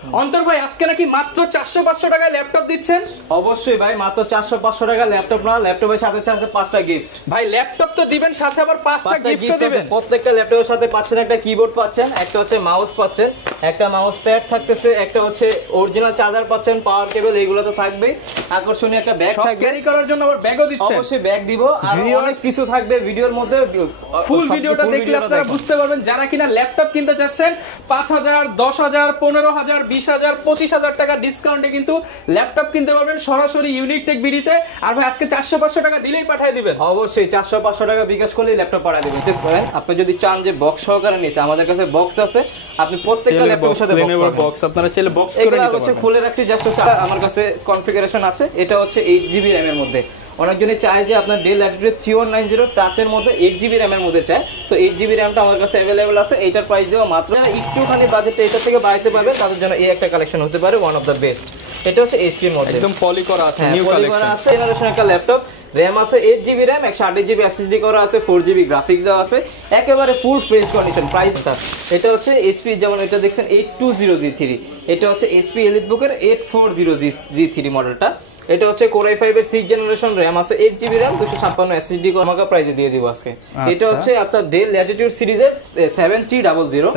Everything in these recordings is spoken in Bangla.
অন্তর ভাই আজকে নাকি মাত্র 400-500 টাকায় ল্যাপটপ দিচ্ছেন? অবশ্যই ভাই, মাত্র 400-500 টাকা ল্যাপটপ না, ল্যাপটপের সাথে চাচ্ছে 5টা গিফট। ভাই ল্যাপটপ তো দিবেন, সাথে আবার 5টা গিফট দিবেন। প্রত্যেকটা ল্যাপটপের সাথে পাচ্ছেন একটা কিবোর্ড পাচ্ছেন, একটা হচ্ছে মাউস পাচ্ছেন, একটা মাউস প্যাড থাকতেছে, একটা হচ্ছে অরিজিনাল চার্জার পাচ্ছেন, পাওয়ার কেবল, এগুলো তো থাকবেই। আকর্ষণীয় একটা ব্যাগ থাকবে ক্যারি করার জন্য, আবার ব্যাগও দিচ্ছেন। অবশ্যই ব্যাগ দিব, আর অনেক কিছু থাকবে ভিডিওর মধ্যে। ফুল ভিডিওটা দেখলে আপনারা বুঝতে পারবেন। যারা কিনা ল্যাপটপ কিনতে চাচ্ছেন 5,000, 10,000, 15,000, 20,000, 25,000 টাকা ডিসকাউন্টে কিন্তু ল্যাপটপ কিনতে পারবেন সরাসরি ইউনিক টেক বিডিতে। আর ভাই আজকে 400-500 টাকা দিলেই পাঠিয়ে দিবেন। অবশ্যই 400-500 টাকা বিকাশ করলেই ল্যাপটপ পাঠিয়ে দিবেন। চেক করেন, আপনি যদি চান যে বক্স সহকারে নিতে, আমাদের কাছে বক্স আছে, আপনি প্রত্যেকটা ল্যাপটপের সাথে বক্স আপনারা চাইলে বক্স করে নিতে পারবেন। খুলে রাখছি জাস্ট, আমার কাছে কনফিগারেশন আছে। এটা হচ্ছে 8GB RAM এর মধ্যে। অনেকজনই চায় যে আপনার ডেল ল্যাটিটিউড 3190 টাচের মধ্যে 8GB RAM এর মধ্যে চায়, তো 8GB RAM-টা আমার কাছে अवेलेबल আছে। এটার প্রাইস দেওয়া মাত্র, একটুখানি বাজেটটা এটা থেকে বাড়াইতে পারবে তাদের জন্য এই একটা কালেকশন হতে পারে ওয়ান অফ দ্য বেস্ট। এটা হচ্ছে HP এর মধ্যে একদম পলি করা আছে, নিউ কালেকশন আছে, জেনারেশন একটা ল্যাপটপ। RAM আছে 8GB RAM, 128GB SSD করা আছে, 4GB গ্রাফিক্স দেওয়া আছে, একেবারে ফুল ফ্রেশ কন্ডিশন। প্রাইসটা এটা হচ্ছে HP, যেমন এটা দেখছেন 820G3, এটা হচ্ছে HP EliteBook-এর 840G3 মডেলটা। এটা হচ্ছে Core i5 এর 6th জেনারেশন, RAM আছে 8GB RAM, 256 SSD আমাকে প্রাইসে দিয়ে দিব আজকে। এটা হচ্ছে আপনার ডেল ল্যাটিটিউড সিরিজের 7300।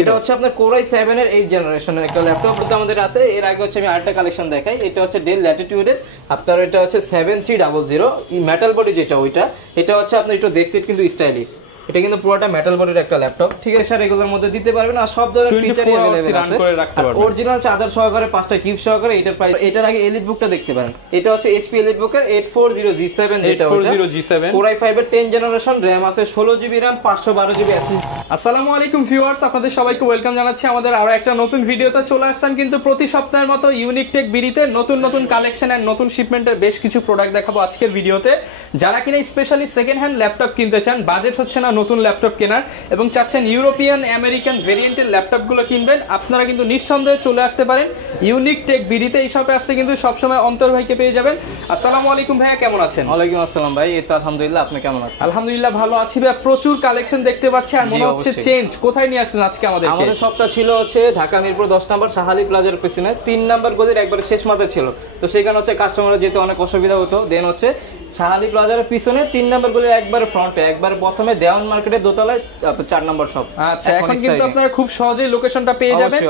এটা হচ্ছে আপনার Core i7 এর 8th জেনারেশনের একটা ল্যাপটপ আমাদের আছে। এর আগে হচ্ছে আমি আরেকটা কালেকশন দেখাই। এটা হচ্ছে ডেল ল্যাটিটিউডের আপনার, এটা হচ্ছে 7300 মেটাল বডি যেটা, ওইটা এটা হচ্ছে আপনার একটু দেখতে কিন্তু স্টাইলিশ। এটা কিন্তু পুরোটা মেটাল বডির একটা ল্যাপটপ, ঠিক আছে। এগুলোর মধ্যে দিতে পারবেন, আর সব ধরনের ফিচারই अवेलेबल আছে। অরিজিনাল চার্জার সহকারে 5টা গিফট সহকারে এটার প্রাইস। এটার আগে EliteBook-টা দেখতে পারেন। এটা হচ্ছে HP EliteBook-এর 840G7, যেটা 840G7 Core i5 এর 10th জেনারেশন, RAM আছে 16GB RAM, 512GB SSD। আসসালামু আলাইকুম ভিউয়ার্স, আপনাদের সবাইকে ওয়েলকাম জানাচ্ছি আমাদের আরো একটা নতুন ভিডিওতে। চলে আসলাম কিন্তু প্রতি সপ্তাহের মতো ইউনিক টেক বিডিতে নতুন নতুন কালেকশন আর নতুন শিপমেন্টের বেশ কিছু প্রোডাক্ট দেখাবো আজকের ভিডিওতে। যারা কিনা স্পেশালি সেকেন্ড হ্যান্ড ল্যাপটপ কিনতে চান, বাজেট হচ্ছে না নতুন ল্যাপটপ কেনার, এবং চাচ্ছেন ইউরোপিয়ান আমেরিকান ভেরিয়েন্টের ল্যাপটপগুলো কিনবেন, আপনারা কিন্তু নিঃসন্দেহে চলে আসতে পারেন ইউনিক টেক বিডিতে। এই শপে আসতে কিন্তু সবসময় অন্তর ভাইকে পেয়ে যাবেন। আসসালামু আলাইকুম ভাইয়া, কেমন আছেন? ওয়ালাইকুম আসসালাম ভাই, এই তো আলহামদুলিল্লাহ, আপনি কেমন আছেন? আলহামদুলিল্লাহ ভালো আছি ভাই। প্রচুর কালেকশন দেখতে পাচ্ছি, আর মনে হচ্ছে চেঞ্জ। কোথায় নিয়ে আসছেন আজকে আমাদের? আমাদের শপটা ছিল হচ্ছে ঢাকা মিরপুর 10 নম্বর শাহালি প্লাজার পিছনে, 3 নম্বর গলির একবারে শেষ মাথায় ছিল। তো সেখানে হচ্ছে কাস্টমারের যেতে অনেক অসুবিধা হতো। দেন হচ্ছে শাহালি প্লাজার পিছনে 3 নম্বর গলির একবারে ফ্রন্টে, একবারে প্রথমে দেওয়ান মার্কেটের দোতলায় 4 নম্বর শপ। আচ্ছা, এখন কিন্তু আপনারা খুব সহজেই লোকেশনটা পেয়ে যাবেন।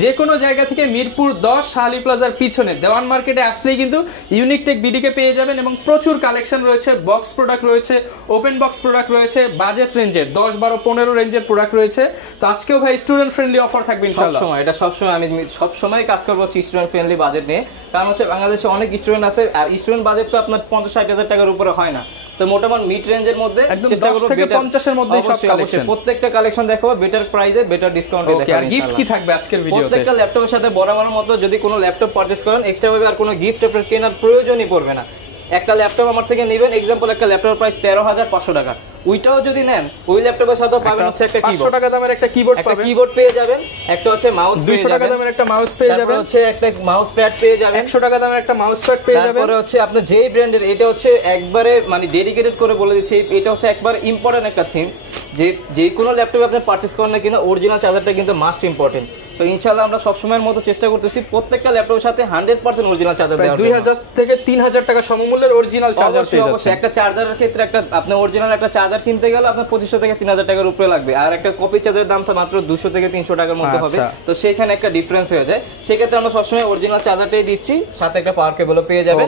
যে কোনো জায়গা থেকে মিরপুর 10 শাহালি প্লাজার পিছনে দেওয়ান মার্কেটে আসলেই কিন্তু ইউনিক টেক বিডিকে পেয়ে যাবেন, এবং প্রচুর কালেকশন রয়েছে। বক্স প্রোডাক্ট রয়েছে, ওপেন বক্স প্রোডাক্ট রয়েছে, বাজেট রেঞ্জের 10, 12, 15 রেঞ্জের প্রোডাক্ট রয়েছে। তো আজকেও ভাই স্টুডেন্ট ফ্রেন্ডলি অফার থাকবে ইনশাআল্লাহ। এটা সবসময় আমি সবসময় কাজ করবো স্টুডেন্ট ফ্রেন্ডলি বাজেট নিয়ে, কারণ হচ্ছে বাংলাদেশে অনেক স্টুডেন্ট আছে, আর স্টুডেন্ট বাজেট তো আপনার 50-60 হাজার টাকার উপরে হয় না। তো মোটামুটি মিড রেঞ্জের মধ্যে চেষ্টা করব 10 থেকে 50 এর মধ্যে সব কালেকশন, প্রত্যেকটা কালেকশন দেখাবো বেটার প্রাইসে, বেটার ডিসকাউন্টে দেখাবো। আর গিফট কি থাকবে আজকের ভিডিওতে? প্রত্যেকটা ল্যাপটপের সাথে বরাবরের মতো যদি কোনো ল্যাপটপ পারচেজ করেন, এক্সট্রা ভাবে আর কোনো গিফট আপনার কেনার প্রয়োজনই পড়বে না। একটা ল্যাপটপ আমার থেকে নেবেন, एग्जांपल একটা ল্যাপটপের প্রাইস 13,500 টাকা, ওইটাও যদি নেন ওই ল্যাপটপের সাথে পাবেন হচ্ছে একটা কিবোর্ড, 500 টাকা দামের একটা কিবোর্ড পাবেন, একটা কিবোর্ড পেয়ে যাবেন, একটা হচ্ছে মাউস পেয়ে যাবেন, 200 টাকা দামের একটা মাউস পেয়ে যাবেন, হচ্ছে একটা মাউস প্যাড পেয়ে যাবেন, 100 টাকা দামের একটা মাউস প্যাড পেয়ে যাবেন। তারপরে হচ্ছে আপনি যেই ব্র্যান্ডের, এটা হচ্ছে একবারে মানে ডেডিকেটেড করে বলে দিচ্ছি, এটা হচ্ছে একবার ইম্পর্টেন্ট একটা থিংস, যে কোনো ল্যাপটপ আপনি পারচেজ করেন না কিনা অরিজিনাল চার্জারটা কিন্তু মাস্ট ইম্পর্টেন্ট। তো ইনশাআল্লাহ আমরা সব সময়ের মতো চেষ্টা করতেছি প্রত্যেকটা ল্যাপটপের সাথে 100% অরিজিনাল চার্জার দেওয়ার। 2000 থেকে 3000 টাকা সমমূল্যের অরিজিনাল চার্জার পেয়ে যাচ্ছেন। একটা চার্জারের ক্ষেত্রে একটা আপনি অরিজিনাল একটা চার্জার কিনতে গেলে আপনার 2500 থেকে 3000 টাকার উপরে লাগবে, আর একটা কপি চার্জারের দাম তো মাত্র 200 থেকে 300 টাকার মধ্যে হবে। তো সেখানে একটা ডিফারেন্স হয়ে যায়। সেই ক্ষেত্রে আমরা সবসময় অরিজিনাল চার্জারটাই দিচ্ছি, সাথে একটা পাওয়ার কেবলও পেয়ে যাবেন।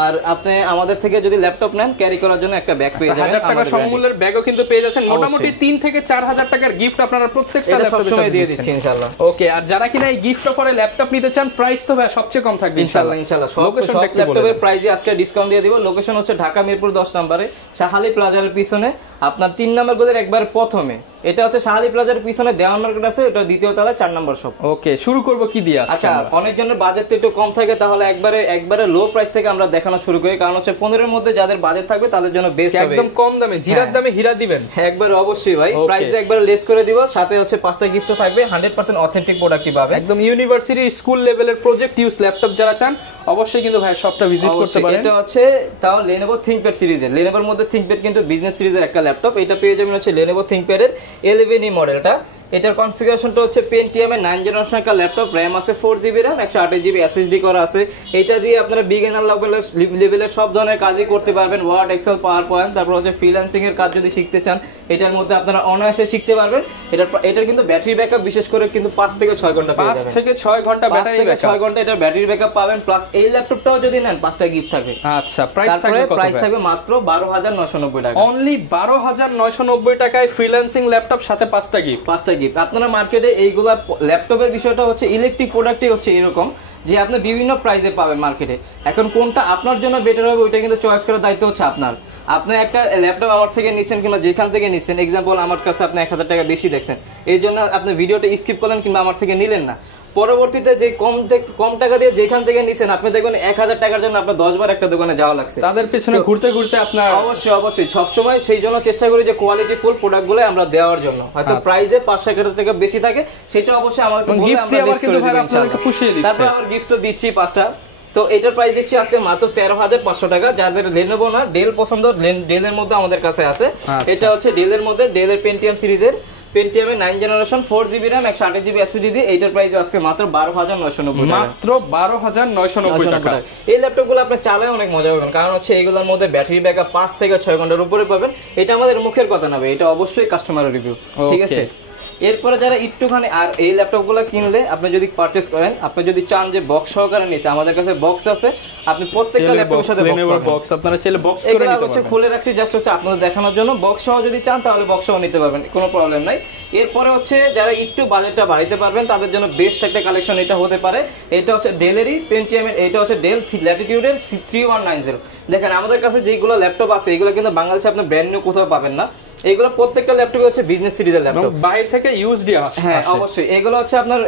আর আপনি আমাদের থেকে যদি ল্যাপটপ নেন ক্যারি করার জন্য একটা ব্যাগ পেয়ে যাবেন, 1000 টাকা সমমূল্যের ব্যাগও কিন্তু পেয়ে যাচ্ছেন। মোটামুটি 3 থেকে 4000 টাকার গিফট আপনারা প্রত্যেকটা ল্যাপটপে দিয়ে দিচ্ছি ইনশাআল্লাহ। ওকে, আর যারা কিনা এই গিফট অফারে ল্যাপটপ নিতে চান, প্রাইস তো ভাই সবচেয়ে কম থাকবে ইনশাআল্লাহ। লোকেশন ল্যাপটপের প্রাইসে আজকে ডিসকাউন্ট দিয়ে দিব। লোকেশন হচ্ছে ঢাকা মিরপুর 10 নম্বরে শাহালি প্লাজার পিছনে, আপনার 3 নম্বর গলির একবার প্রথমে। এটা হচ্ছে শাহালি প্লাজার পিছনে দেওয়ান মার্কেট আছে, এটা দ্বিতীয় তলায় 4 নম্বর শপ। ওকে, শুরু করব কি দিয়ে? আচ্ছা, অনেকজনের বাজেট তো একটু কম থাকে, তাহলে একবারে লো প্রাইস থেকে আমরা দেখানো শুরু করি, কারণ হচ্ছে 15 এর মধ্যে যাদের বাজেট থাকবে তাদের জন্য বেস্ট হবে। একদম কম দামে জিরার দামে হীরা দিবেন একবার, অবশ্যই ভাই, প্রাইসে একবার লেস করে দিব, সাথে হচ্ছে 5টা গিফটও থাকবে, 100% অথেন্টিক প্রোডাক্টই পাবেন। একদম ইউনিভার্সিটি স্কুল লেভেলের প্রজেক্ট ইউজ ল্যাপটপ যারা চান অবশ্যই কিন্তু ভাই শপটা ভিজিট করতে পারেন। এটা হচ্ছে তাও Lenovo ThinkPad সিরিজের, Lenovoর মধ্যে ThinkPad কিন্তু বিজনেস সিরিজের একটা ল্যাপটপ। এটা পেয়ে যাবেন হচ্ছে Lenovo ThinkPad এর 11e মডেলটা। এটার কনফিগারেশনটা হচ্ছে পেন্টিয়াম এর 9 জেনারেশন একটা ল্যাপটপ, র্যাম আছে 4GB র্যাম, 128GB SSD করা আছে। এটা দিয়ে আপনারা বিগিনার লেভেলের সব ধরনের কাজই করতে পারবেন, ওয়ার্ড, এক্সেল, পাওয়ার পয়েন্ট, তারপর হচ্ছে ফ্রিল্যান্সিং এর কাজ যদি শিখতে চান এটার মধ্যে আপনারা অনায়াসে শিখতে পারবেন। এটার কিন্তু ব্যাটারি ব্যাকআপ বিশেষ করে কিন্তু 5 থেকে 6 ঘন্টা পেয়ে যাবেন। 5 থেকে 6 ঘন্টা ব্যাটারি ব্যাকআপ, 6 ঘন্টা এটার ব্যাটারি ব্যাকআপ পাবেন। প্লাস এই ল্যাপটপটাও যদি নেন 5টা গিফট থাকবে। আচ্ছা, প্রাইস থাকবে কত? প্রাইস থাকবে মাত্র 12990 টাকা। অনলি 12990 টাকায় ফ্রিল্যান্সিং ল্যাপটপ সাথে 5টা গিফট। আপনারা মার্কেটে এইগুলা ল্যাপটপের বিষয়টা হচ্ছে ইলেকট্রিক প্রোডাক্টই হচ্ছে এরকম যে আপনি বিভিন্ন প্রাইসে পাবেন মার্কেটে। এখন কোনটা আপনার জন্য বেটার হবে ওইটা কিন্তু চয়েস করার দায়িত্ব হচ্ছে আপনার। আপনি একটা ল্যাপটপ আমার থেকে নিছেন কিংবা যেখান থেকে নিছেন, এক্সাম্পল আমার কাছে আপনি 1000 টাকা বেশি দেখছেন, এই জন্য আপনি ভিডিওটা স্কিপ করলেন কিংবা আমার থেকে নিলেন না। পরবর্তীতে যে কম টাকা দিয়ে যেখান থেকে নিছেন আপনি দেখবেন 1000 টাকার জন্য আপনার 10 বার একটা দোকানে যাওয়া লাগছে। তাদের পিছনে ঘুরতে ঘুরতে আপনার অবশ্যই সবসময় সেই জন্য চেষ্টা করি যে কোয়ালিটি ফুল প্রোডাক্টগুলো আমরা দেওয়ার জন্য। হয়তো প্রাইসে 500 টাকা বেশি থাকে, সেটা অবশ্যই আমাকে বলে আমরা লিস্ট করে দেব ইনশাআল্লাহ। তারপর আবার গিফটও দিচ্ছি 5টা। তো এটার প্রাইস দিচ্ছি আজকে মাত্র 13500 টাকা। যাদের লেনোভো না ডেল পছন্দ, ডেলের মধ্যে আমাদের কাছে আছে। এটা হচ্ছে ডেলের মধ্যে ডেলের পেন্টিয়াম সিরিজের, পেন্টিয়ামের 9 generation 4GB RAM 128GB SSD দিয়ে এইটার প্রাইস আজকে মাত্র 12990 টাকা। মাত্র 12990 টাকা। এই ল্যাপটপগুলো আপনি চালায় অনেক মজা পাবেন, কারণ হচ্ছে এইগুলোর মধ্যে ব্যাটারি ব্যাকআপ 5 থেকে 6 ঘন্টার উপরে পাবেন। এটা আমাদের মুখের কথা না, এটা অবশ্যই কাস্টমারের রিভিউ, ঠিক আছে? এরপরে যারা একটুখানি আর এই ল্যাপটপগুলো কিনলে আপনি যদি পারচেজ করেন, আপনি যদি চান যে বক্স সহকারে নিতে, আমাদের কাছে বক্স আছে। আপনি প্রত্যেকটা ল্যাপটপের সাথে বক্স আপনারা চাইলে বক্স করে নিতে পারবেন। খুলে রাখছি জাস্ট হচ্ছে আপনাদের দেখানোর জন্য। বক্স সহ যদি চান তাহলে বক্স সহ নিতে পারবেন, কোনো প্রবলেম নাই। এরপরে হচ্ছে যারা একটু বাজেটটা বাড়াইতে পারবেন তাদের জন্য বেস্ট একটা কালেকশন এটা হতে পারে। এটা হচ্ছে ডেলেরই পেন্টিয়ামের, এটা হচ্ছে ডেল ল্যাটিটিউডের 3190। দেখেন আমাদের কাছে যেগুলো ল্যাপটপ আছে এগুলো কিন্তু বাংলাদেশে আপনি ব্র্যান্ড নিউ কোথাও পাবেন না। এগুলো প্রত্যেকটা ল্যাপটপে হচ্ছে বিজনেস সিরিজের ল্যাপটপ, বাইরে থেকে ইউএসডি আসে। হ্যাঁ অবশ্যই, এগুলো হচ্ছে আপনার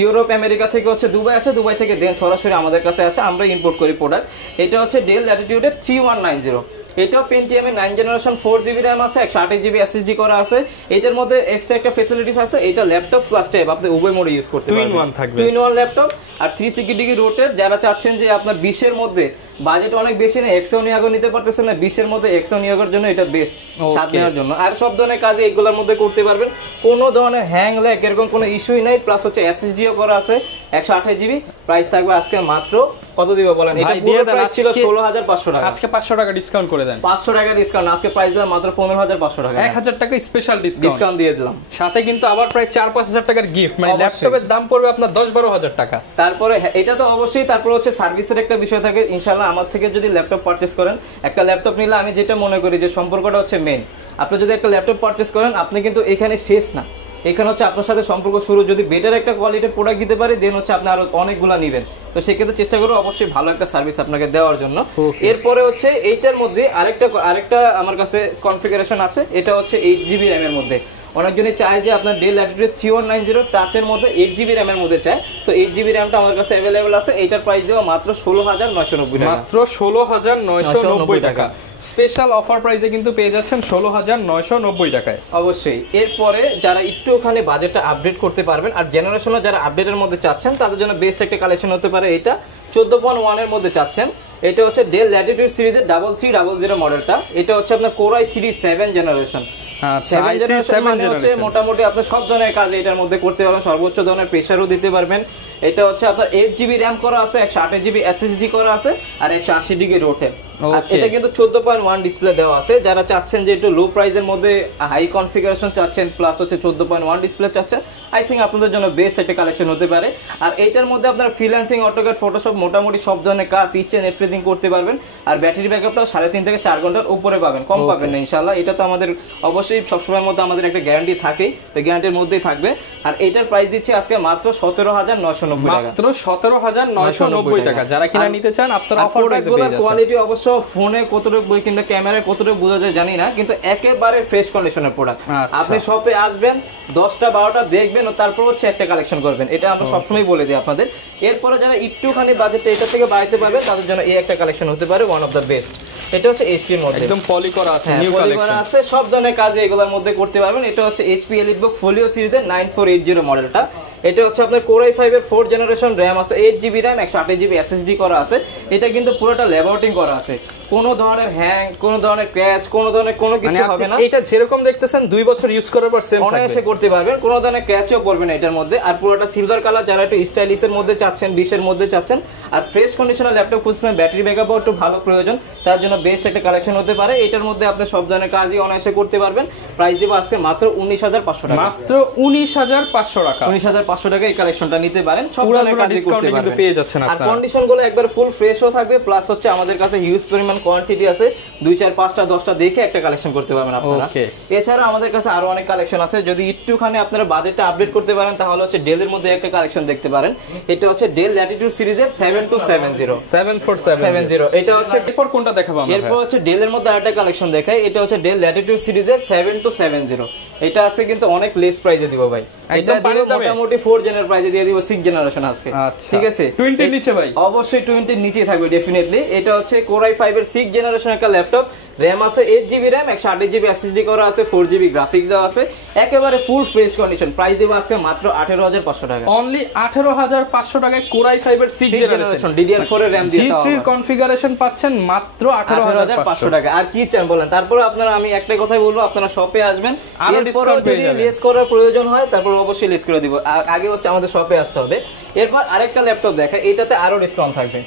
ইউরোপ আমেরিকা থেকে হচ্ছে দুবাই আসে, দুবাই থেকে দেন সরাসরি আমাদের কাছে আসে, আমরা ইম্পোর্ট করি প্রোডাক্ট। এটা হচ্ছে ডেল ল্যাটিটিউডের 3190। এটাও পেন্টিয়ামের 9 জেনারেশন 4GB র্যাম আছে, 128GB SSD করা আছে। এটার মধ্যে এক্সট্রা একটা ফ্যাসিলিটিস আছে, এটা ল্যাপটপ প্লাস ট্যাব আপনি উভয় মোডে ইউজ করতে পারবেন। 2 in 1 থাকবে, 2 in 1 ল্যাপটপ আর 360 ডিগ্রি রোটেট। যারা চাচ্ছেন যে আপনার 20 এর মধ্যে বাজেট অনেক বেশি না, এক্সও নিয়োগ নিতে পারতেছেন না, 20 এর মধ্যে এক্সও নিয়োগের জন্য এটা বেস্ট, সাত নেওয়ার জন্য। আর সব ধরনের কাজে এগুলোর মধ্যে করতে পারবেন, কোনো ধরনের হ্যাং ল্যাগ এরকম কোনো ইস্যুই নাই। প্লাস হচ্ছে SSDও করা আছে 128GB। প্রাইস থাকবে আজকে মাত্র কত দিব বলেন? এটা পুরো প্রাইস ছিল 16500 টাকা, আজকে 500 টাকা ডিসকাউন্ট করে দেন। 500 টাকা ডিসকাউন্ট, আজকে প্রাইস দিলাম মাত্র 15500 টাকা, 1000 টাকা স্পেশাল ডিসকাউন্ট দিয়ে দিলাম। সাথে কিন্তু আবার প্রায় 4-5000 টাকার গিফট, মানে ল্যাপটপের দাম পড়বে আপনার 10-12 টাকা। তারপরে এটা তো অবশ্যই, তারপর হচ্ছে সার্ভিসের একটা বিষয় থাকে। ইনশাআল্লাহ আমার থেকে যদি ল্যাপটপ পারচেজ করেন, একটা ল্যাপটপ নিলে আমি যেটা মনে করি যে সম্পর্কটা হচ্ছে মেইন। আপনি যদি একটা ল্যাপটপ পারচেজ করেন আপনি কিন্তু এখানে শেষ না, এখানে হচ্ছে আপনার সাথে সম্পর্ক শুরু। যদি বেটার একটা কোয়ালিটির প্রোডাক্ট দিতে পারি দেন হচ্ছে আপনি আরো অনেকগুলো নেবেন, তো সেক্ষেত্রে চেষ্টা করবো অবশ্যই ভালো একটা সার্ভিস আপনাকে দেওয়ার জন্য। এরপরে হচ্ছে এইটার মধ্যে আরেকটা আমার কাছে কনফিগারেশন আছে, এটা হচ্ছে 8GB র্যামের মধ্যে। অনেকজনই চায় যে আপনার ডেল ল্যাটিটিউড 3190 টাচের মধ্যে 8GB র্যামের মধ্যে চায়, তো 8GB র্যামটা আমার কাছে অ্যাভেলেবল আছে। এইটার প্রাইস দেওয়া মাত্র 16990 টাকা, মাত্র 16990 টাকা। স্পেশাল অফার প্রাইসে কিন্তু পেয়ে যাচ্ছেন 16990 টাকায়। অবশ্যই এরপরে যারা একটুখানি বাজেটটা আপডেট করতে পারবেন আর জেনারেশনে যারা আপডেটের মধ্যে চাচ্ছেন তাদের জন্য বেস্ট একটা কালেকশন হতে পারে। এটা 14.1 এর মধ্যে চাচ্ছেন, এটা হচ্ছে ডেল ল্যাটিটিউড সিরিজের 3300 মডেলটা। এটা হচ্ছে আপনার Core i3 7 জেনারেশন। মোটামুটি আপনি সব ধরনের কাজ এটার মধ্যে করতে পারবেন, সর্বোচ্চ ধরনের প্রেসারও দিতে পারবেন। এটা হচ্ছে আপনার 8GB র্যাম করা আছে, 128GB SSD করা আছে আর 180 ডিগ্রি রোটেট। এটা কিন্তু 14.1 ডিসপ্লে দেওয়া আছে। যারা চাচ্ছেন যে একটু লো প্রাইসের মধ্যে হাই কনফিগারেশন চাচ্ছেন প্লাস হচ্ছে 14.1 ডিসপ্লে চাচ্ছেন, আই থিঙ্ক আপনাদের জন্য বেস্ট একটা কালেকশন হতে পারে। আর এইটার মধ্যে আপনার ফ্রিল্যান্সিং, অটোক্যাড, ফটোশপ মোটামুটি সব ধরনের কাজ ইচ এন্ড এভরিথিং করতে পারবেন। আর ব্যাটারি ব্যাকআপটাও 3.5 থেকে 4 ঘন্টার উপরে পাবেন, কম পাবেন না ইনশাআল্লাহ। এটা তো আমাদের অবশ্যই সবসময়ের মধ্যে আমাদের একটা গ্যারান্টি থাকেই, ওই গ্যারান্টির মধ্যেই থাকবে। আর এইটার প্রাইস দিচ্ছি আজকে মাত্র 17990 টাকা, মাত্র 17990 টাকা। যারা কিনা নিতে চান আপনারা অফার প্রাইসে পেয়ে যাচ্ছেন। কোয়ালিটি অবশ্য ফোনে কতটুকু কিংবা ক্যামেরায় কতটুকু বোঝা যায় জানি না, কিন্তু একেবারে ফ্রেশ কন্ডিশনের প্রোডাক্ট। আপনি শপে আসবেন 10টা 12টা দেখবেন ও তারপর হচ্ছে একটা কালেকশন করবেন, এটা আমরা সবসময় বলে দিই আপনাদের। এরপরে যারা একটুখানি বাজেটটা এটা থেকে বাড়াইতে পারবে তাদের জন্য এই একটা কালেকশন হতে পারে ওয়ান অফ দ্য বেস্ট। এটা হচ্ছে HP এর মধ্যে একদম পলি করা আছে, নিউ কালেকশন আছে, সব ধরনের কাজে এগুলোর মধ্যে করতে পারবেন। এটা হচ্ছে HP EliteBook Folio সিরিজের 9480 মডেলটা। এটা হচ্ছে আপনার Core i5 এর 4 জেনারেশন, র্যাম আছে 8GB র্যাম, 128GB SSD করা আছে। এটা কিন্তু পুরোটা ল্যাবরেটরিং করা আছে, কোনো ধরনের হ্যাং, কোনো ধরনের ক্র্যাশ, কোনো ধরনের কোনো কিছু হবে না। এটা যেরকম দেখতেছেন 2 বছর ইউজ করার পর সেম থাকবে, অনায়াসে করতে পারবেন, কোনো ধরনের ক্র্যাচও পড়বে না এটার মধ্যে। আর পুরোটা সিলভার কালার, যারা একটু স্টাইলিশের মধ্যে চাচ্ছেন, 20 এর মধ্যে চাচ্ছেন, আর ফ্রেশ কন্ডিশনের ল্যাপটপ খুঁজছেন, ব্যাটারি ব্যাকআপও একটু ভালো প্রয়োজন, তার জন্য বেস্ট একটা কালেকশন হতে পারে। এটার মধ্যে আপনি সব ধরনের কাজই অনায়াসে করতে পারবেন। প্রাইস দেব আজকে মাত্র 19,500 টাকা, মাত্র 19,500 টাকা। 19,500 টাকা এই কালেকশনটা নিতে পারেন, সব ধরনের কাজই করতে পারবেন, পেয়ে যাচ্ছেন আর আপনারা। কন্ডিশনগুলো একবার ফুল ফ্রেশও থাকবে, প্লাস হচ্ছে আমাদের কাছে হিউজ পরিমাণ কোয়ান্টিটি আছে, 2, 4, 5টা 10টা দেখে একটা কালেকশন করতে পারবেন আপনারা। এছাড়া আমাদের কাছে আরো অনেক কালেকশন আছে, যদি একটুখানি আপনারা বাজেটটা আপডেট করতে পারেন তাহলে হচ্ছে ডেলের মধ্যে একটা কালেকশন দেখতে পারেন। এটা হচ্ছে ডেল ল্যাটিটিউড সিরিজের 7270। এটা হচ্ছে এরপর কোনটা দেখাবো আমরা? এরপর হচ্ছে ডেলের মধ্যে আরেকটা কালেকশন দেখাই, এটা হচ্ছে ডেল ল্যাটিটিউড সিরিজের 7270। এটা আছে কিন্তু অনেক লেস প্রাইসে দিব ভাই, এটা দিব মোটামুটি 4 জেনের প্রাইসে দিয়ে দিব 6 জেনারেশন আজকে। ঠিক আছে, 20 এর নিচে ভাই? অবশ্যই 20 এর নিচে থাকবে ডেফিনেটলি। এটা হচ্ছে Core i5 এর 6 জেনারেশন একটা ল্যাপটপ, র‍্যাম আছে 8GB র‍্যাম, 128GB SSD করা আছে, 4GB গ্রাফিক্স দেওয়া আছে, একেবারে ফুল ফ্রেশ কন্ডিশন। প্রাইস দেব আজকে মাত্র 18,500 টাকা, অনলি 18,500 টাকায় Core i5 এর 6 জেনারেশন DDR4 এর র‍্যাম দিয়ে G3 এর কনফিগারেশন পাচ্ছেন মাত্র 18,500 টাকা। আর কি চান বলেন? তারপর আপনারা, আমি একটা কথাই বলবো, আপনারা শপে আসবেন, এরপর যদি লেস করার প্রয়োজন হয় তারপর অবশ্যই লেস করে দিব, আগে হচ্ছে আমাদের শপে আসতে হবে। এরপর আরেকটা ল্যাপটপ দেখা, এটাতে আরো ডিসকাউন্ট থাকবে।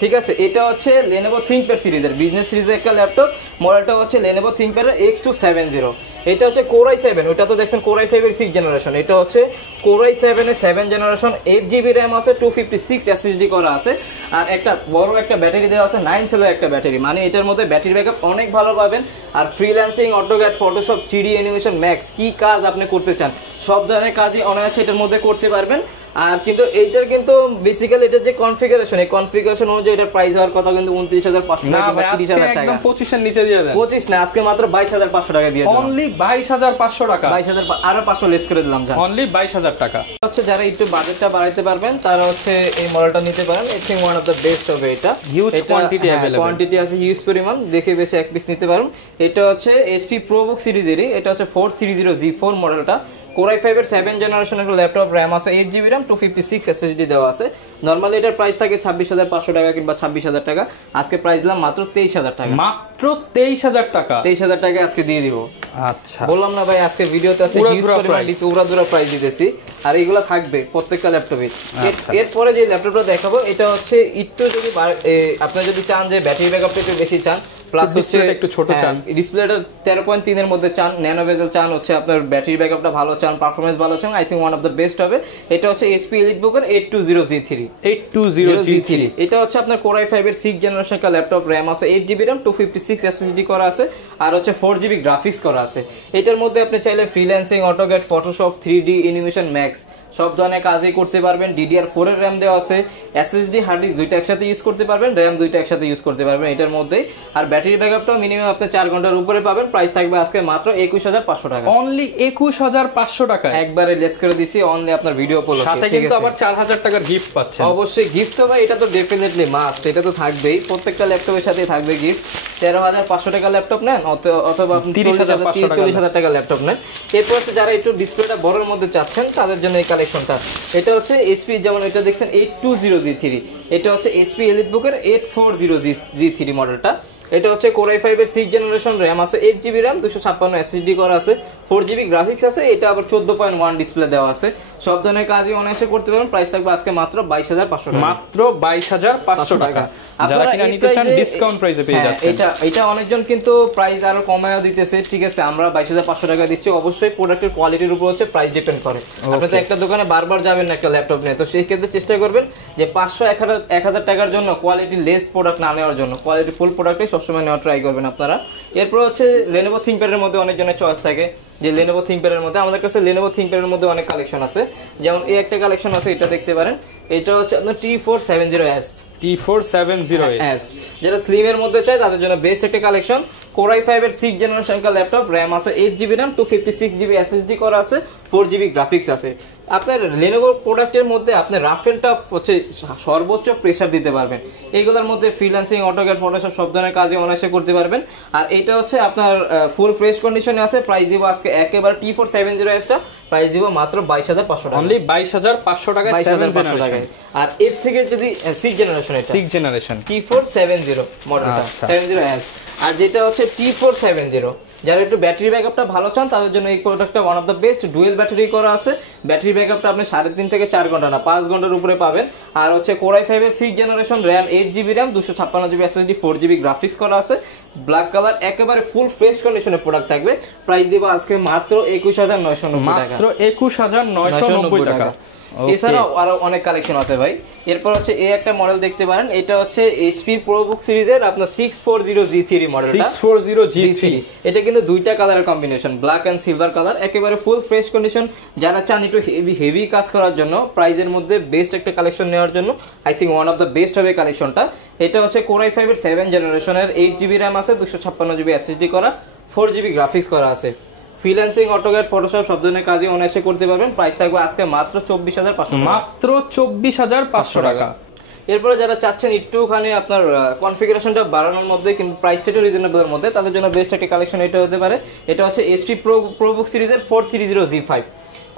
ঠিক আছে, এটা হচ্ছে Lenovo ThinkPad সিরিজের বিজনেস সিরিজের একটা ল্যাপটপ, মডেলটা হচ্ছে Lenovo ThinkPad এর X270। এটা হচ্ছে Core i7, ওটা তো দেখছেন Core i5 এর 6 জেনারেশন, এটা হচ্ছে Core i7 এর 7 জেনারেশন, 8GB র‍্যাম আছে, 256 SSD করা আছে, আর একটা বড় একটা ব্যাটারি দেওয়া আছে, 9 সেলের একটা ব্যাটারি, মানে এটার মধ্যে ব্যাটারি ব্যাকআপ অনেক ভালো পাবেন। আর freelancing, AutoCAD, Photoshop, 3D animation, max, কি কাজ আপনি করতে চান সব ধরনের কাজই অনায়াসে এটার মধ্যে করতে পারবেন। আর কিন্তু এইটার কিন্তু বেসিক্যালি এটার যে কনফিগারেশন, এই কনফিগারেশন অনুযায়ী এটার প্রাইস হওয়ার কথা কিন্তু 29,500 টাকা বা 30,000 টাকা। একদম 25 এর নিচে দিয়ে দেন। 25 না, আজকে মাত্র 22,500 টাকা দিয়ে দিলাম, অনলি 22,500 টাকা। 22,000 আরো 500 লেস করে দিলাম, জান, অনলি 22,000 টাকা। হচ্ছে যারা একটু বাজেটটা বাড়াইতে পারবেন তারা হচ্ছে এই মডেলটা নিতে পারেন। I thing one of the best হবে এটা, হিউজ কোয়ান্টিটি अवेलेबल, কোয়ান্টিটি আছে হিউজ পরিমাণ, দেখে বেশি এক পিস নিতে পারেন। এটা হচ্ছে HP ProBook সিরিজেরই, এটা হচ্ছে 430G4 মডেলটা, Core i5 এর 7 জেনারেশন একটা ল্যাপটপ, র‍্যাম আছে 8GB র‍্যাম, 256 SSD দেওয়া আছে। নরমালি এটার প্রাইস থাকে 26,500 টাকা কিংবা 26,000 টাকা, আজকে প্রাইস দিলাম মাত্র 23,000 টাকা, মাত্র 23,000 টাকা। 23,000 টাকা আজকে দিয়ে দিব। আচ্ছা, বললাম না ভাই, আজকে ভিডিওতে আছে হিউজ পরিমাণ উড়াদুরা প্রাইস দিতেছি, আর এইগুলা থাকবে প্রত্যেকটা ল্যাপটপে। এরপরে যে ল্যাপটপটা দেখাবো, এটা হচ্ছে একটু যদি আপনি যদি চান যে ব্যাটারি ব্যাকআপটা একটু বেশি চান, প্লাস হচ্ছে একটু ছোট চান, ডিসপ্লেটা 13.3 এর মধ্যে চান, ন্যানো বেজেল চান, হচ্ছে আপনার ব্যাটারি ব্যাকআপটা ভালো চান, পারফরম্যান্স ভালো চান, I thing one of the best হবে। এটা হচ্ছে HP EliteBook এর 820G3। এটা হচ্ছে আপনার Core i5 এর 6 জেনারেশন একটা ল্যাপটপ, র‍্যাম আছে 8GB র‍্যাম, 256 SSD করা আছে, আর হচ্ছে 4GB গ্রাফিক্স করা আছে। এটার মধ্যে আপনি চাইলে freelancing, AutoCAD, Photoshop, 3D animation, max সব ধরনের কাজই করতে পারবেন। DDR4 এর র‍্যাম দেওয়া আছে, SSD হার্ড ডিস্ক দুইটা একসাথে ইউজ করতে পারবেন, র‍্যাম দুইটা একসাথে ইউজ করতে পারবেন এটার মধ্যে। আর ব্যাটারি ব্যাকআপটাও মিনিমাম আপনি 4 ঘন্টার উপরে পাবেন। প্রাইস থাকবে আজকে মাত্র 21,500 টাকা, অনলি 21,500 টাকা, একবারে লেস করে দিছি অনলি আপনার ভিডিও উপলক্ষে। সাথে কিন্তু আবার 4,000 টাকার গিফট পাচ্ছেন। অবশ্যই গিফট তো ভাই, এটা তো ডেফিনেটলি মাস্ট, এটা তো থাকবেই, প্রত্যেকটা ল্যাপটপের সাথে থাকবে গিফট। 13,500 টাকা ল্যাপটপ নেন অথবা আপনি 40,000 টাকা ল্যাপটপ নেন। এরপর হচ্ছে যারা একটু ডিসপ্লেটা বড়র মধ্যে চাচ্ছেন তাদের জন্য এই কালেকশনটা। এটা হচ্ছে HP, যেমন এটা দেখছেন 820G3, এটা হচ্ছে HP EliteBook এর 840G3 মডেলটা। এটা হচ্ছে Core i5 এর 6 জেনারেশন, র‍্যাম আছে 8GB র‍্যাম, 256 SSD করা আছে, 4GB গ্রাফিক্স আছে, এটা আবার 14.1 ডিসপ্লে দেওয়া আছে, সব ধরনের কাজই অনায়াসে করতে পারেন। প্রাইস থাকবে আজকে মাত্র 22,500 টাকা, মাত্র 22,500 টাকা। যারা কিনা নিতে চান ডিসকাউন্ট প্রাইসে পেয়ে যাচ্ছেন। এটা অনেকজন কিন্তু প্রাইস আরো কমায়া দিতেছে, ঠিক আছে, আমরা 22,500 টাকা দিচ্ছি। অবশ্যই প্রোডাক্টের কোয়ালিটির উপর হচ্ছে প্রাইস ডিপেন্ড করে। আপনি তো একটা দোকানে বারবার যাবেন না একটা ল্যাপটপ নিয়ে, তো সেই ক্ষেত্রে চেষ্টা করবেন যে 500-1000 টাকার জন্য কোয়ালিটি লেস প্রোডাক্ট না নেওয়ার জন্য, কোয়ালিটি ফুল প্রোডাক্টই সবসময় নেওয়া ট্রাই করবেন আপনারা। এরপর হচ্ছে Lenovo ThinkPad এর মধ্যে অনেকজনের চয়েস থাকে যে Lenovo ThinkPad এর মধ্যে, আমাদের কাছে Lenovo ThinkPad এর মধ্যে অনেক কালেকশন আছে। যেমন এই একটা কালেকশন আছে, এটা দেখতে পারেন, এটা হচ্ছে আপনার T470S, যেটা স্লিম এর মধ্যে চাই তাদের জন্য বেস্ট একটা কালেকশন। Core i5 এর 6 জেনারেশন কা ল্যাপটপ, র‍্যাম আছে 8GB র‍্যাম, 256GB SSD করা আছে, 4GB গ্রাফিক্স আছে। আপনার Lenovo প্রোডাক্টের মধ্যে আপনি রাফ এন্ড টাফ হচ্ছে সর্বোচ্চ প্রেসার দিতে পারবেন। এইগুলোর মধ্যে ফ্রিল্যান্সিং, অটোক্যাড, ফটোশপ সব ধরনের কাজে অনায়াসে করতে পারবেন। আর এটা হচ্ছে আপনার ফুল ফ্রেশ কন্ডিশনে আছে। প্রাইস দিব আজকে একেবারে T470S টা প্রাইস দিব মাত্র 22,500 টাকা, অনলি 22,500 টাকায়, 22,500 টাকায়। আর এর থেকে যদি 6 জেনারেশন, এটা 6 জেনারেশন T470 মডেলটা 70S। আর যেটা হচ্ছে T470, যারা একটু ব্যাটারি ব্যাকআপটা ভালো চান তাদের জন্য এই প্রোডাক্টটা one of the best. Dual battery করা আছে, ব্যাটারি ব্যাকআপটা আপনি 3.5 থেকে 4 ঘন্টা না 5 ঘন্টার উপরে পাবেন। আর হচ্ছে Core i5 এর 6 generation, RAM 8GB RAM, 256GB SSD, 4GB graphics করা আছে, ব্ল্যাক কালার, একেবারে ফুল ফ্রেশ কন্ডিশনের প্রোডাক্ট থাকবে। প্রাইস দিব আজকে মাত্র 21,990 টাকা, মাত্র 21,990 টাকা। এছাড়াও আরো অনেক কালেকশন আছে ভাই। এরপর হচ্ছে এই একটা মডেল দেখতে পারেন, এটা হচ্ছে HP ProBook সিরিজের আপনার 640G3 মডেলটা, 640G3। এটা কিন্তু দুইটা কালারের combination, black and silver colour, একেবারে ফুল ফ্রেশ কন্ডিশন। যারা চান একটু হেভি কাজ করার জন্য, প্রাইজের মধ্যে বেস্ট একটা কালেকশন নেওয়ার জন্য I think one of the best হবে কালেকশনটা। এটা হচ্ছে Core i5 এর 7 জেনারেশনের, 8GB র্যাম আছে, 256GB SSD করা, 4GB গ্রাফিক্স করা আছে। ফ্রিল্যান্সিং, অটোক্যাড, ফটোশপ সব ধরনের কাজে অনায়াসে করতে পারবেন। প্রাইস থাকবে আজকে মাত্র 24,500, মাত্র 24,500 টাকা। এরপরে যারা চাচ্ছেন একটুখানি আপনার কনফিগারেশনটা বাড়ানোর মধ্যে কিন্তু প্রাইসটা একটু রিজনেবলের মধ্যে, তাদের জন্য বেস্ট একটা কালেকশন এটা হতে পারে। এটা হচ্ছে HP ProBook সিরিজের 430G5,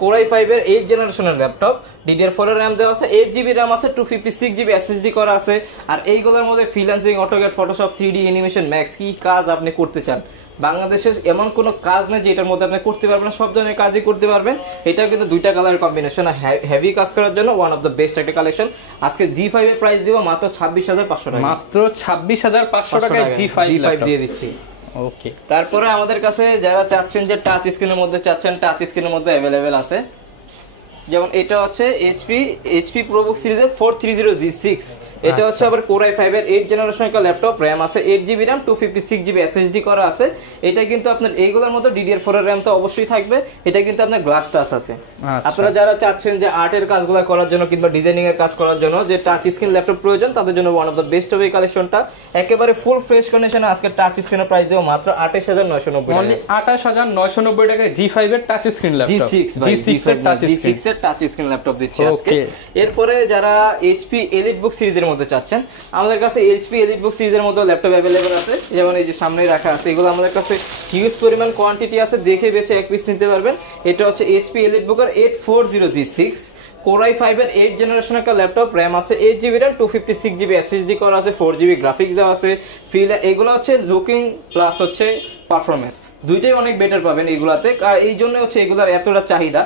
Core i5 এর 8 জেনারেশনের ল্যাপটপ, DDR4 এর র্যাম দেওয়া আছে, 8GB র্যাম আছে, 256GB SSD করা আছে। আর এইগুলোর মধ্যে freelancing, AutoCAD, Photoshop, 3D animation, max কি কাজ আপনি করতে চান, বাংলাদেশের এমন কোনো কাজ নেই যে এটার মধ্যে আপনি করতে পারবেন না, সব ধরনের কাজই করতে পারবেন। এটা কিন্তু দুইটা কালারের কম্বিনেশন, হেভি কাজ করার জন্য ওয়ান অফ দ্য বেস্ট একটা কালেকশন। আজকে G5 এর প্রাইস দিব মাত্র 26,500 টাকা, মাত্র 26,500 টাকায় G5 দিয়ে দিচ্ছি। ওকে, তারপরে আমাদের কাছে যারা চাচ্ছেন যে টাচ স্ক্রিনের মধ্যে চাচ্ছেন, টাচ স্ক্রিনের মধ্যে অ্যাভেলেবেল আছে। যেমন এটা হচ্ছে HP ProBook সিরিজের 430G6, এটা হচ্ছে আবার Core i5 এর 8 জেনারেশনের একটা ল্যাপটপ, র্যাম আছে 8GB র্যাম, 256GB SSD করা আছে। এটা কিন্তু আপনার এইগুলোর মধ্যে DDR4 এর র্যাম তো অবশ্যই থাকবে। এটা কিন্তু আপনার গ্লাস টাচ আছে। আপনারা যারা চাচ্ছেন যে আর্টের কাজগুলো করার জন্য কিংবা ডিজাইনিং এর কাজ করার জন্য যে টাচ স্ক্রিন ল্যাপটপ প্রয়োজন, তাদের জন্য ওয়ান অফ দ্য বেস্ট হবে এই কালেকশনটা। একেবারে ফুল ফ্রেশ কন্ডিশনে আজকে টাচ স্ক্রিনের প্রাইস দেব মাত্র 28,990 টাকা, অনলি 28,990 টাকায় G5 এর টাচ স্ক্রিন ল্যাপটপ, G6 এর টাচ স্ক্রিন ল্যাপটপ দিচ্ছি আজকে। এরপরে যারা HP EliteBook সিরিজের মধ্যে চাচ্ছেন, আমাদের কাছে HP EliteBook সিরিজের মধ্যে ল্যাপটপ অ্যাভেলেবল আছে। যেমন এই যে সামনে রাখা আছে, এগুলো আমাদের কাছে হিউজ পরিমাণ কোয়ান্টিটি আছে, দেখে বেছে এক পিস নিতে পারবেন। এটা হচ্ছে HP EliteBook এর 840G6, Core i5 এর 8 জেনারেশনের একটা ল্যাপটপ, র্যাম আছে 8GB র্যাম, 256GB SSD করা আছে, 4GB গ্রাফিক্স দেওয়া আছে। এগুলো হচ্ছে লুকিং প্লাস হচ্ছে পারফরমেন্স দুইটাই অনেক বেটার পাবেন এইগুলাতে। আর এই জন্য হচ্ছে এগুলার এতটা চাহিদা।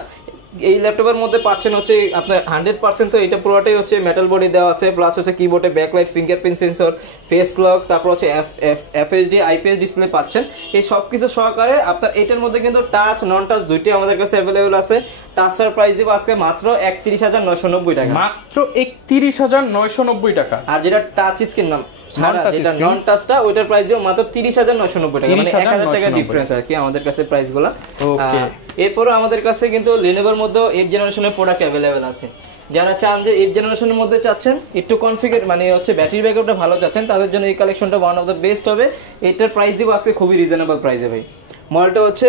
এই ল্যাপটপের মধ্যে পাচ্ছেন হচ্ছে আপনার 100% তো এটা পুরোটাই হচ্ছে মেটাল বডি দেওয়া আছে, প্লাস হচ্ছে কিবোর্ডে backlight, fingerprint sensor, face lock, তারপর হচ্ছে FHD IPS ডিসপ্লে পাচ্ছেন। এই সব কিছু সহকারে আপনার এটার মধ্যে কিন্তু টাচ নন টাচ দুইটাই আমাদের কাছে অ্যাভেলেবল আছে। টাচটার প্রাইস দিব আজকে মাত্র 31,990 টাকা, মাত্র 31,990 টাকা। আর যেটা টাচ স্ক্রিন নাম যেটা নন টাচটা ওইটার প্রাইস দিব মাত্র 30,990 টাকা, মানে 1,000 টাকা ডিফারেন্স আর কি আমাদের কাছে প্রাইসগুলো। এরপরে আমাদের কাছে কিন্তু Lenovoর মধ্যে 8 জেনারেশনের প্রোডাক্ট অ্যাভেলেবেল আছে। যারা চান যে 8 জেনারেশনের মধ্যে চাচ্ছেন একটু কনফিগার মানে হচ্ছে ব্যাটারি ব্যাকআপটা ভালো চাচ্ছেন, তাদের জন্য এই কালেকশনটা ওয়ান অফ দ্য বেস্ট হবে। এটার প্রাইস দিব আজকে খুবই রিজনেবল প্রাইসে ভাই। মডেলটা হচ্ছে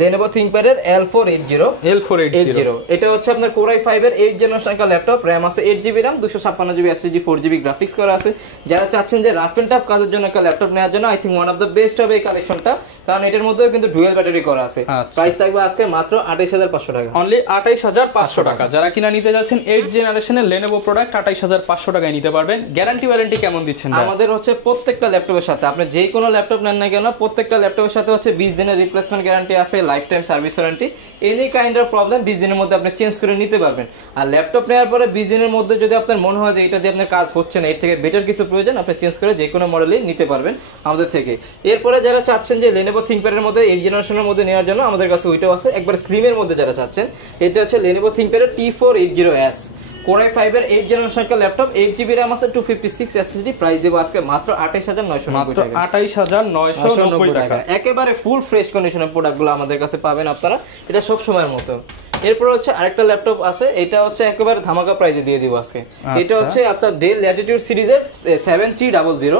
Lenovo ThinkPad এর L480। এটা হচ্ছে আপনার Core i5 এর 8 জেনারেশন একটা ল্যাপটপ, র্যাম আছে 8GB RAM, 256GB SSD, 4GB graphics করা আছে। যারা চাচ্ছেন যে রাফ এন্ড টাফ কাজের জন্য একটা ল্যাপটপ নেওয়ার জন্য I think one of the best হবে এই কালেকশনটা, কারণ এটার মধ্যেও কিন্তু ডুয়াল ব্যাটারি করা আছে। প্রাইস থাকবে আজকে মাত্র 28,500 টাকা, অনলি 28,500 টাকা। যারা কিনা নিতে যাচ্ছেন 8 জেনারেশনের Lenovo প্রোডাক্ট 28,500 টাকায় নিতে পারবেন। গ্যারান্টি ওয়ারেন্টি কেমন দিচ্ছেন? আমাদের হচ্ছে প্রত্যেকটা ল্যাপটপের সাথে আপনি যে কোনো ল্যাপটপ নেন না কেন, প্রত্যেকটা ল্যাপটপের সাথে হচ্ছে 20 দিনের রিপ্লেসমেন্ট গ্যারান্টি আছে, life time service warranty. Any kind of problem 20 দিনের মধ্যে আপনি চেঞ্জ করে নিতে পারবেন। আর ল্যাপটপ নেওয়ার পরে 20 দিনের মধ্যে যদি আপনার মনে হয় যে এটা দিয়ে আপনার কাজ হচ্ছে না, এর থেকে বেটার কিছু প্রয়োজন, আপনি চেঞ্জ করে যে কোনো মডেলই নিতে পারবেন আমাদের থেকে। এরপরে যারা চাচ্ছেন যে Lenovo ThinkPad এর মধ্যে 8 জেনারেশনের মধ্যে নেওয়ার জন্য আমাদের কাছে ওইটাও আছে। একবার স্লিমের মধ্যে যারা চাচ্ছেন, এটা হচ্ছে Lenovo ThinkPad এর T480S, Core i5 এর 8 জেনারেশন একটা ল্যাপটপ, 8GB র্যাম আছে, 256 SSD। প্রাইস দেব আজকে মাত্র 28,990 টাকা, 28,990 টাকা। একেবারে ফুল ফ্রেশ কন্ডিশনের প্রোডাক্টগুলো আমাদের কাছে পাবেন আপনারা, এটা সব সময়ের মতো। এরপর হচ্ছে আরেকটা ল্যাপটপ আছে, এটা হচ্ছে একেবারে ধামাকা প্রাইসে দিয়ে দিব আজকে। এটা হচ্ছে আপনার ডেল ল্যাটিটিউড সিরিজের 7300।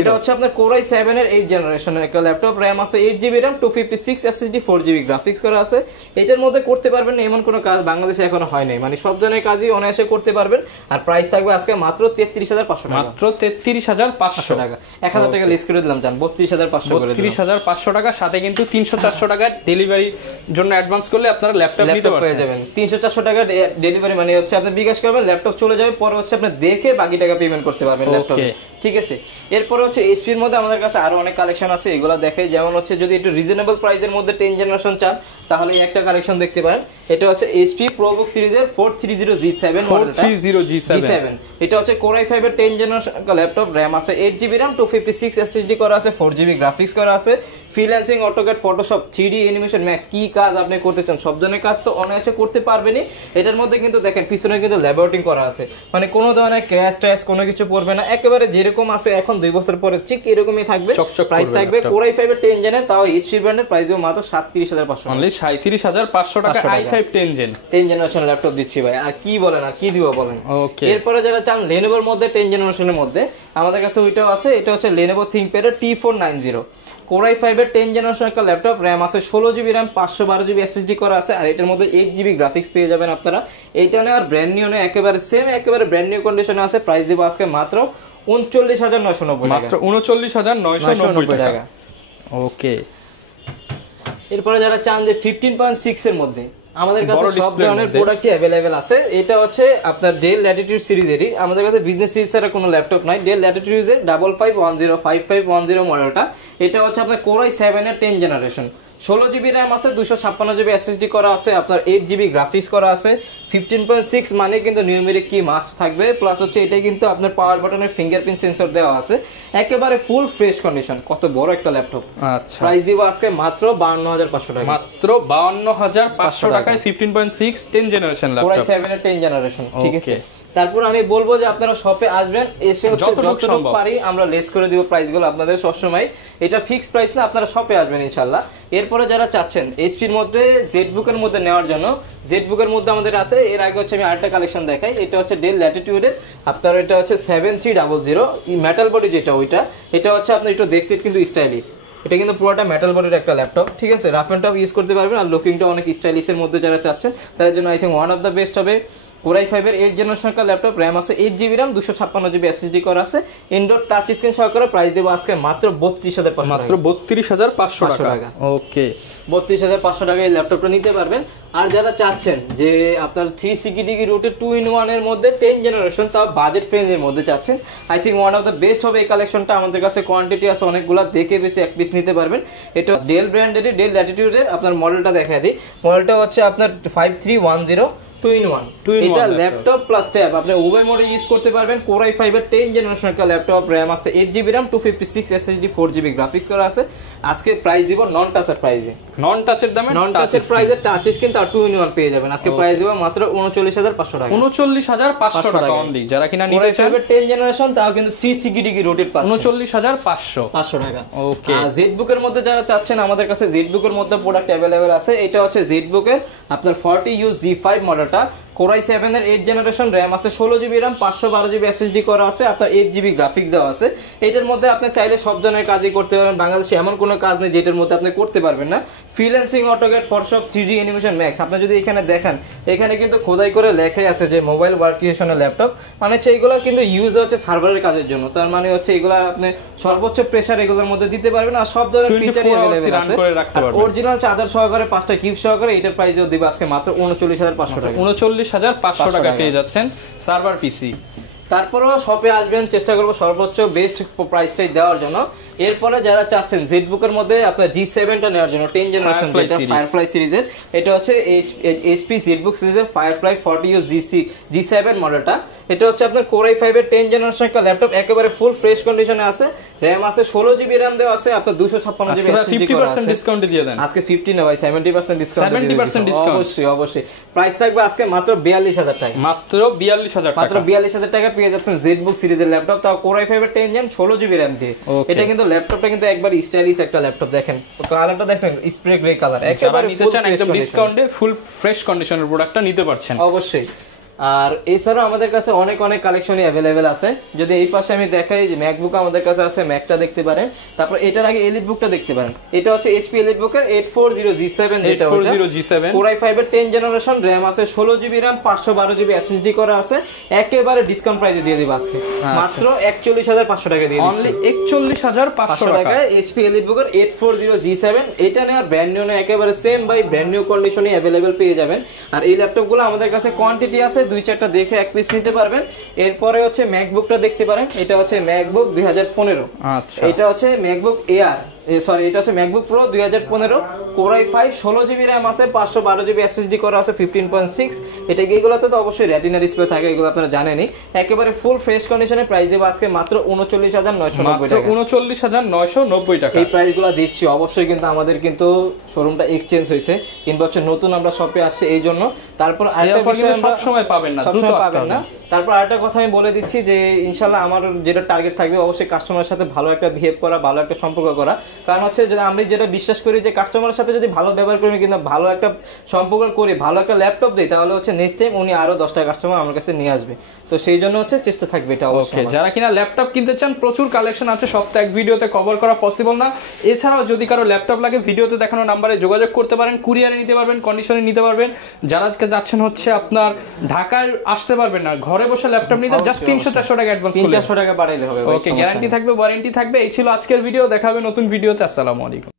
এটা হচ্ছে আপনার কোরাই 7 এর 8 জেনারেশনের একটা ল্যাপটপ, র‍্যাম আছে 8GB RAM, 256 SSD, 4GB graphics করা আছে। এটার মধ্যে করতে পারবেন এমন কোনো কাজ বাংলাদেশে এখনো হয় নাই, মানে সব ধরনের কাজই অনায়াসে করতে পারবেন। আর প্রাইস থাকবে আজকে মাত্র 33500 টাকা, মাত্র 33500 টাকা। 1000 টাকা লিস্ট করে দিলাম, জান 32500 করে দিলাম, 33500 টাকা। সাথে কিন্তু 300-400 টাকা ডেলিভারি জন্য অ্যাডভান্স করলে আপনারা ল্যাপটপ নিতে পেয়ে যাবেন। 300-400 টাকা ডেলিভারি মানে হচ্ছে আপনি বিকাশ করবেন, ল্যাপটপ চলে যাবে, পরে হচ্ছে আপনি দেখে বাকি টাকা পেমেন্ট করতে পারবেন ল্যাপটপ, ঠিক আছে। এরপর হচ্ছে এইচপির মধ্যে আমাদের কাছে আরো অনেক কালেকশন আছে, এগুলো দেখাই। যেমন হচ্ছে যদি একটু রিজনেবল প্রাইসের মধ্যে 10 জেনারেশন চান তাহলে একটা কালেকশন দেখতে পারেন। এটা হচ্ছে এইচপি প্রোবুক সিরিজের 430G7 মডেলটা, 430G7। এটা হচ্ছে কোরাই 5 এর 10 জেনারেশন ল্যাপটপ, র‍্যাম আছে 8GB র‍্যাম, 256 SSD করা আছে, 4GB গ্রাফিক্স করা আছে, freelancing, AutoCAD, Photoshop, 3D animation, max, কি কাজ আপনি করতে চান সব ধরনের কাজ তো অনায়াসে করতে পারবেনই। এটার মধ্যে কিন্তু দেখেন পিছনে কিন্তু ল্যাবরেটরিং করা আছে, মানে কোনো ধরনের ক্র্যাশ ট্র্যাশ কোনো কিছু পড়বে না, একেবারে যেরকম আছে এখন 2 বছর পরে ঠিক এরকমই থাকবে। প্রাইস থাকবে কোরাই 5 এর 10 জেনের, তাও এইচপি ব্র্যান্ডের, প্রাইস দেব মাত্র 37500, অনলি 37500 টাকা। i5 10 জেনারেশন ল্যাপটপ দিচ্ছি ভাই, আর কি বলেন, আর কি দিব বলেন। ওকে, এরপরে যারা চান লেনোভোর মধ্যে 10 জেনারেশনের মধ্যে আমাদের কাছে ওইটাও আছে। এটা হচ্ছে লেনোভো থিংকপ্যাড এর T490, কোরাই 5 এর 10 জেনারেশন একটা ল্যাপটপ, র‍্যাম আছে 16GB র‍্যাম, 512GB SSD করা আছে, আর এটার মধ্যে 8GB গ্রাফিক্স পেয়ে যাবেন আপনারা। এইটা নেওয়ার ব্র্যান্ড নিউ নেই, একেবারে সেম, একেবারে ব্র্যান্ড নিউ কন্ডিশনে আছে। প্রাইস দেব আজকে মাত্র 39990 টাকা, মাত্র 39990 টাকা। ওকে, এরপরে যারা চান যে 15.6 এর মধ্যে আমাদের কাছে সব ধরনের প্রোডাক্টই अवेलेबल আছে। এটা হচ্ছে আপনার ডেল ল্যাটিটিউড সিরিজেরই, আমাদের কাছে বিজনেস সিরিজ ছাড়া কোনো ল্যাপটপ নাই। ডেল ল্যাটিটিউডের 5510 মডেলটা, এটা হচ্ছে আপনার কোরাই 7 এর 10 জেনারেশন, 16GB র‍্যাম আছে, 256GB SSD করা আছে, আপনার 8GB গ্রাফিক্স করা আছে। 15.6 মানে কিন্তু নিউমেরিক কি মাস্ট থাকবে, প্লাস হচ্ছে এটা কিন্তু আপনার পাওয়ার বাটনের ফিঙ্গারপ্রিন্ট সেন্সর দেওয়া আছে, একেবারে ফুল ফ্রেশ কন্ডিশন। কত বড় একটা ল্যাপটপ। আচ্ছা, প্রাইস দিব আজকে মাত্র 52500 টাকা, মাত্র 52500 টাকায় 15.6 10 জেনারেশন ল্যাপটপ, কোরাই 7 এর 10 জেনারেশন, ঠিক আছে। তারপর আমি বলবো যে আপনারা শপে আসবেন, এসে হচ্ছে যতটুকু পারি আমরা লেস করে দিব প্রাইসগুলো আপনাদের সবসময়, এটা ফিক্সড প্রাইস না, আপনারা শপে আসবেন ইনশাআল্লাহ। এরপরে যারা চাচ্ছেন এইচপির মধ্যে জেটবুকের মধ্যে নেওয়ার জন্য, জেটবুকের মধ্যে আমাদের আছে। এর আগে হচ্ছে আমি আরেকটা কালেকশন দেখাই, এটা হচ্ছে ডেল ল্যাটিটিউডের আপনার, এটা হচ্ছে 7300 মেটাল বডি যেটা ওইটা, এটা হচ্ছে আপনি একটু দেখতে কিন্তু স্টাইলিশ, এটা কিন্তু পুরোটা মেটাল বডির একটা ল্যাপটপ, ঠিক আছে। রাফ এন্ড টাফ ইউজ করতে পারবেন, আর লুকিংটা অনেক স্টাইলিশের মধ্যে যারা চাচ্ছেন তাদের জন্য I think one of the best হবে। কোরাই 5 এর 8 জেনারেশন একটা ল্যাপটপ, র‍্যাম আছে 8GB র‍্যাম, 256GB SSD করা আছে, ইনডোর টাচ স্ক্রিন সহকারে। প্রাইস দেব আজকে মাত্র 32500 মাত্র 32500 টাকা। ওকে, 32500 টাকায় এই ল্যাপটপটা নিতে পারবেন। আর যারা চাচ্ছেন যে আপনার 360 রুটের 2-in-1 এর মধ্যে 10 জেনারেশন, তাও বাজেট ফ্রেন্ডলির মধ্যে চাচ্ছেন, I think one of the best হবে এই কালেকশনটা। আমাদের কাছে কোয়ান্টিটি আছে অনেকগুলো, দেখে বেশি এক পিস নিতে পারবেন। এটা ডেল ব্র্যান্ডের, ডেল ল্যাটিটিউডের, আপনার মডেলটা দেখা দিই। মডেলটা হচ্ছে আপনার 5310 2-in-1, এটা ল্যাপটপ প্লাস ট্যাব আপনি উভয় মোডে ইউজ করতে পারবেন। কোরাই 5 এর 10 জেনারেশন একটা ল্যাপটপ, র‍্যাম আছে 8GB RAM, 256 SSD, 4GB graphics করা আছে। আজকে প্রাইস দিব নন টাচের প্রাইসে, নন টাচের দামে, নন টাচের প্রাইসে টাচ স্ক্রিন আর 2-in-1 পেয়ে যাবেন। আজকে প্রাইস দিব মাত্র 39500 টাকা, 39500 টাকা অনলি। যারা কিনা নিতে চান 10 জেনারেশন, তাও কিন্তু 360 রোটেট পাচ্ছেন 39500 টাকা। ওকে, আর জেটবুকের মধ্যে যারা চাচ্ছেন আমাদের কাছে জেটবুকের মধ্যে প্রোডাক্ট अवेलेबल আছে। এটা হচ্ছে জেটবুকের আপনার 40U Z5 মডেলটা, কোরাই 7 এর 8 জেনারেশন, র‍্যাম আছে 16GB র‍্যাম, 512GB SSD করা আছে, আপনার 8GB গ্রাফিক্স দেওয়া আছে। এটার মধ্যে আপনি চাইলে সব ধরনের কাজই করতে পারবেন, বাংলাদেশে এমন কোনো কাজ নেই যেটার মধ্যে আপনি করতে পারবেন না। Freelancing, AutoCAD, Photoshop, 3D animation, max, আপনি যদি এখানে দেখেন এখানে কিন্তু খোদাই করে লেখাই আছে যে মোবাইল ওয়ার্কস্টেশনের ল্যাপটপ, মানে হচ্ছে এইগুলো কিন্তু ইউজ হচ্ছে সার্ভারের কাজের জন্য, তার মানে হচ্ছে এগুলো আপনি সর্বোচ্চ প্রেসার এগুলোর মধ্যে দিতে পারবেন, আর সব ধরনের ফিচারই अवेलेबल আছে। অরিজিনাল চার্জার সহকারে 5টা কিপ সহকারে, এটার প্রাইসও দিব আজকে মাত্র 39500 টাকা, 39500 টাকা পেয়ে যাচ্ছেন সার্ভার পিসি। তারপরেও শপে আসবেন, চেষ্টা করবো সর্বোচ্চ বেস্ট প্রাইসটাই দেওয়ার জন্য। এরপরে যারা চাচ্ছেন জেটবুকের মধ্যে আপনার G7টা নেওয়ার জন্য 10 জেনারেশন যেটা ফায়ারফ্লাই সিরিজের, এটা হচ্ছে এইচপি জেটবুক সিরিজের ফায়ারফ্লাই 40U G7 মডেলটা। এটা হচ্ছে আপনার কোরাই 5 এর 10 জেনারেশন একটা ল্যাপটপ, একেবারে ফুল ফ্রেশ কন্ডিশনে আছে, র‍্যাম আছে 16GB র‍্যাম দেওয়া আছে, আপনার 256GB SSD করা আছে। 50% ডিসকাউন্ট দিয়ে দেন আজকে 50 না ভাই, 70% ডিসকাউন্ট, 70% ডিসকাউন্ট, অবশ্যই অবশ্যই। প্রাইস থাকবে আজকে মাত্র 42000 টাকা, মাত্র 42000 টাকা, মাত্র 42000 টাকা পেয়ে যাচ্ছেন জেটবুক সিরিজের ল্যাপটপ, তাও কোরাই 5 এর 10 জেন 16GB র‍্যাম দিয়ে। এটা কিন্তু ল্যাপটপটা কিন্তু একবার স্টাইলিশ একটা ল্যাপটপ, দেখেন কালারটা দেখেন স্প্রে গ্রে কালার, একেবারে নিতে চান একদম ডিসকাউন্টে ফুল ফ্রেশ কন্ডিশনের প্রোডাক্টটা নিতে পারছেন অবশ্যই। আর এছাড়াও আমাদের কাছে অনেক অনেক কালেকশনই অ্যাভেলেবেল আছে। যদি এই পাশে আমি দেখাই যে ম্যাকবুক আমাদের কাছে আছে, ম্যাকটা দেখতে পারেন। তারপর এটার আগে এলিট বুকটা দেখতে পারেন, এটা হচ্ছে এইচপি এলিট বুকের 840G7, যেটা 840G7 Core i5 এর 10 জেনারেশন, RAM আছে 16GB RAM, 512GB SSD করা আছে। একেবারে ডিসকাউন্ট প্রাইসে দিয়ে দিব আজকে মাত্র 41,500 টাকা দিয়ে দিচ্ছি, অনলি 41,500 টাকায় এইচপি এলিট বুকের 840G7। এটা নেওয়ার ব্র্যান্ড নিউ না, একেবারে সেম বাই ব্র্যান্ড নিউ কন্ডিশনে অ্যাভেলেবেল পেয়ে যাবেন। আর এই ল্যাপটপগুলো আমাদের কাছে কোয়ান্টিটি আছে, 2-4টা দেখে এক পিস নিতে পারবেন। এরপরে হচ্ছে ম্যাকবুকটা দেখতে পারেন, এটা হচ্ছে ম্যাকবুক 2015, আচ্ছা এটা হচ্ছে ম্যাকবুক এয়ার, সরি এটা হচ্ছে MacBook pro 2015, Core i5, 16GB RAM আছে, 512GB SSD করা আছে, 15.6। এটা এইগুলোতে তো অবশ্যই রেটিনা ডিসপ্লে থাকে, এগুলো আপনারা জানেনই। একেবারে ফুল ফ্রেশ কন্ডিশনে প্রাইস দেব আজকে মাত্র 39,990 টাকা, 39,990 টাকা। এই প্রাইসগুলো দিচ্ছি। অবশ্যই কিন্তু আমাদের কিন্তু শোরুমটা এক্সচেঞ্জ হয়েছে, কিংবা হচ্ছে নতুন আমরা শপে আসছে এই জন্য। তারপর আরেকটা বিষয় সব সময় পাবেন না, দ্রুত পাবেন না। তারপর আরেকটা কথা আমি বলে দিচ্ছি যে ইনশাআল্লাহ আমার যেটা টার্গেট থাকবে অবশ্যই কাস্টমারের সাথে ভালো একটা বিহেভ করা, ভালো একটা সম্পর্ক করা। কারণ হচ্ছে যে আমি যেটা বিশ্বাস করি যে কাস্টমারের সাথে যদি ভালো ব্যবহার করি, কিন্তু ভালো একটা সম্পর্ক করে ভালো একটা ল্যাপটপ দিই, তাহলে হচ্ছে নেক্সট টাইম উনি আরো 10টা কাস্টমার আমার কাছে নিয়ে আসবে। তো সেই জন্য হচ্ছে চেষ্টা থাকবে এটা অবশ্যই। যারা কিনা ল্যাপটপ কিনতে চান, প্রচুর কালেকশন আছে, সব তো এক ভিডিওতে কভার করা পসিবল না। এছাড়াও যদি কারো ল্যাপটপ লাগে ভিডিওতে দেখানো নাম্বারে যোগাযোগ করতে পারেন, কুরিয়ারে নিতে পারবেন, কন্ডিশনে নিতে পারবেন। যারা আজকে যাচ্ছেন হচ্ছে আপনার ঢাকায় আসতে পারবেন না, ঘরে বসে ল্যাপটপ নিতে জাস্ট 300-400 টাকা অ্যাডভান্স, 300-400 টাকা বাড়াইলে হবে। ওকে, গ্যারান্টি থাকবে, ওয়ারেন্টি থাকবে। এই ছিল আজকের ভিডিও, দেখা হবে নতুন ভিডিওতে। আসসালামু আলাইকুম।